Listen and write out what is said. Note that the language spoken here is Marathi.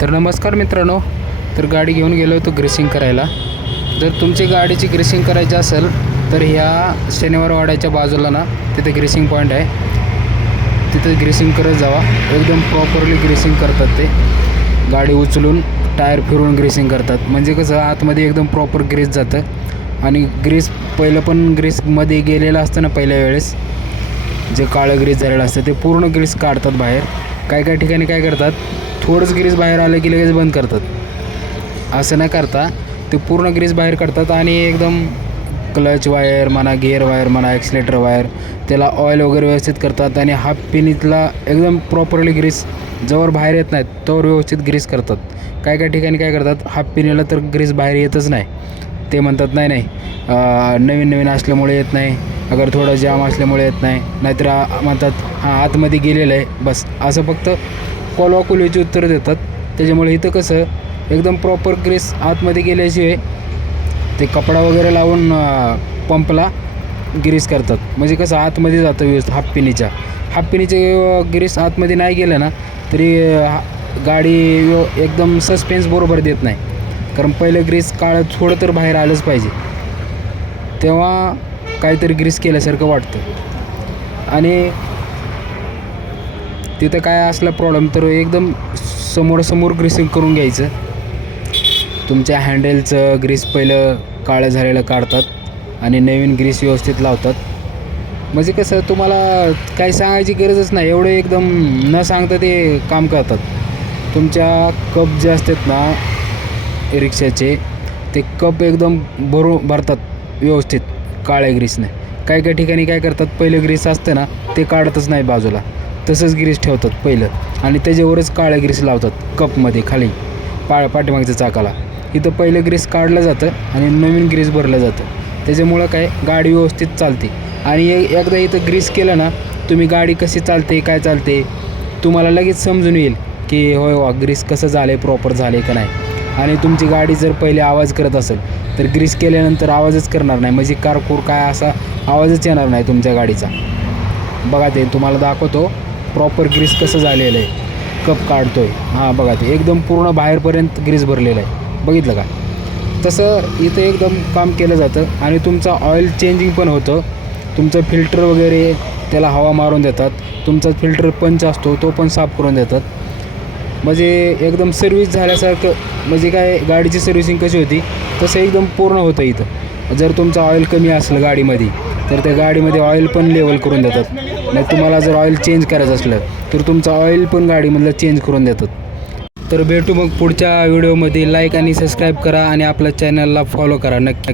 तर नमस्कार मित्रांनो तर गाडी घेऊन गेलो होतो ग्रेसिंग करायला. जर तुमची गाडीची ग्रेसिंग करायची असेल तर ह्या शनिवारवाड्याच्या बाजूला ना तिथे ग्रेसिंग पॉईंट आहे. तिथे ग्रेसिंग करत जावा. एकदम प्रॉपरली ग्रेसिंग करतात ते. गाडी उचलून टायर फिरून ग्रेसिंग करतात. म्हणजे कसं आतमध्ये एकदम प्रॉपर ग्रेस जातं. आणि ग्रेस पहिलं पण ग्रेसमध्ये गेलेलं असतं ना पहिल्या वेळेस. जे काळं ग्रीस झालेलं असतं ते पूर्ण ग्रीस काढतात बाहेर. काय काय ठिकाणी काय करतात थोडंच ग्रीस बाहेर आलं की लगेच बंद करतात. असं न करता ते पूर्ण ग्रीस बाहेर काढतात आणि एकदम क्लच वायर म्हणा गिअर वायर म्हणा ॲक्सिलेटर वायर त्याला ऑइल वगैरे व्यवस्थित करतात आणि हाफ पिनीतला एकदम प्रॉपरली ग्रीस जवळ बाहेर येत नाहीत तोवर व्यवस्थित ग्रीस करतात. काय काय ठिकाणी काय करतात हाफ पिनीला तर ग्रीस बाहेर येतच नाही. ते म्हणतात नाही नाही नवीन नवीन असल्यामुळे येत नाही अगर थोडं जाम असल्यामुळे येत नाही. नाहीतर म्हणतात हां आतमध्ये गेलेलं आहे बस. असं फक्त कोलवा उत्तरं देतात. त्याच्यामुळे इथं कसं एकदम प्रॉपर ग्रेस आतमध्ये गेल्याशिवाय ते कपडा वगैरे लावून पंपला ग्रीस करतात. म्हणजे कसं आतमध्ये जातं व्यवस्थित हाफ पिनीच्या. हाफ पिनीचे ग्रीस आतमध्ये नाही गेलं ना तरी हा- गाडी एकदम सस्पेन्स बरोबर देत नाही. कारण पहिलं ग्रीस काळ थोडं तर बाहेर आलंच पाहिजे. तेव्हा काहीतरी ग्रीस केल्यासारखं वाटतं. आणि तिथं काय असला प्रॉब्लेम तर एकदम समोरासमोर ग्रीसिंग करून घ्यायचं. तुमच्या हँडलचं ग्रीस पहिलं काळं झालेलं काढतात आणि नवीन ग्रीस व्यवस्थित लावतात. म्हणजे कसं तुम्हाला काही सांगायची गरजच नाही. एवढं एकदम न सांगता ते काम करतात. तुमच्या कप जे असतात ना रिक्षाचे ते कप एकदम भरू भरतात व्यवस्थित काळ्या ग्रीसने काही काही ठिकाणी काय करतात पहिलं ग्रीस असतं ना ते काढतच नाही बाजूला. तसंच ग्रीस ठेवतात पहिलं. आणि त्याच्यावरच काळ्या ग्रीस लावतात कपमध्ये खाली. पा पाठीमागच्या चाकाला. इथं पहिलं ग्रीस काढलं जातं आणि नवीन ग्रीस भरलं जातं. त्याच्यामुळं काय? गाडी व्यवस्थित चालते. आणि ए- एकदा इथं ग्रीस केलं ना तुम्ही गाडी कशी चालते काय चालते तुम्हाला लगेच समजून येईल की होय वा ग्रीस कसं झालं आहे प्रॉपर झालं आहे का नाही. आणि तुमची गाडी जर पहिले आवाज करत असेल तर ग्रीस केल्यानंतर आवाजच करणार नाही. म्हणजे कारकूर काय असा आवाजच येणार नाही तुमच्या गाडीचा. बघा ते तुम्हाला दाखवतो. प्रॉपर ग्रीस कसं झालेलं आहे? कप काढतो आहे हां बघा ते. एकदम पूर्ण बाहेरपर्यंत ग्रीस भरलेलं आहे. बघितलं का? तसं इथं एकदम काम केलं जातं आणि तुमचं ऑइल चेंजिंग पण होतं. तुमचं फिल्टर वगैरे त्याला हवा मारून देतात. तुमचा फिल्टर पंच असतो तो पण साफ करून देतात. म्हणजे एकदम सर्विस झाल्यासारखं म्हणजे काय गाडीची सर्व्हिसिंग कशी होती तसं एकदम पूर्ण होतं इथं. जर तुमचं ऑइल कमी असलं गाडीमध्ये तर त्या गाडीमध्ये ऑइल पण लेवल करून देतात. नाही तुम्हाला जर ऑइल चेंज करायचं असलं तर तुमचं ऑइल पण गाडीमधलं चेंज करून देतात. तर भेटू मग पुढच्या व्हिडिओमध्ये लाईक आणि सबस्क्राईब करा आणि आपल्या चॅनलला फॉलो करा. नक्की.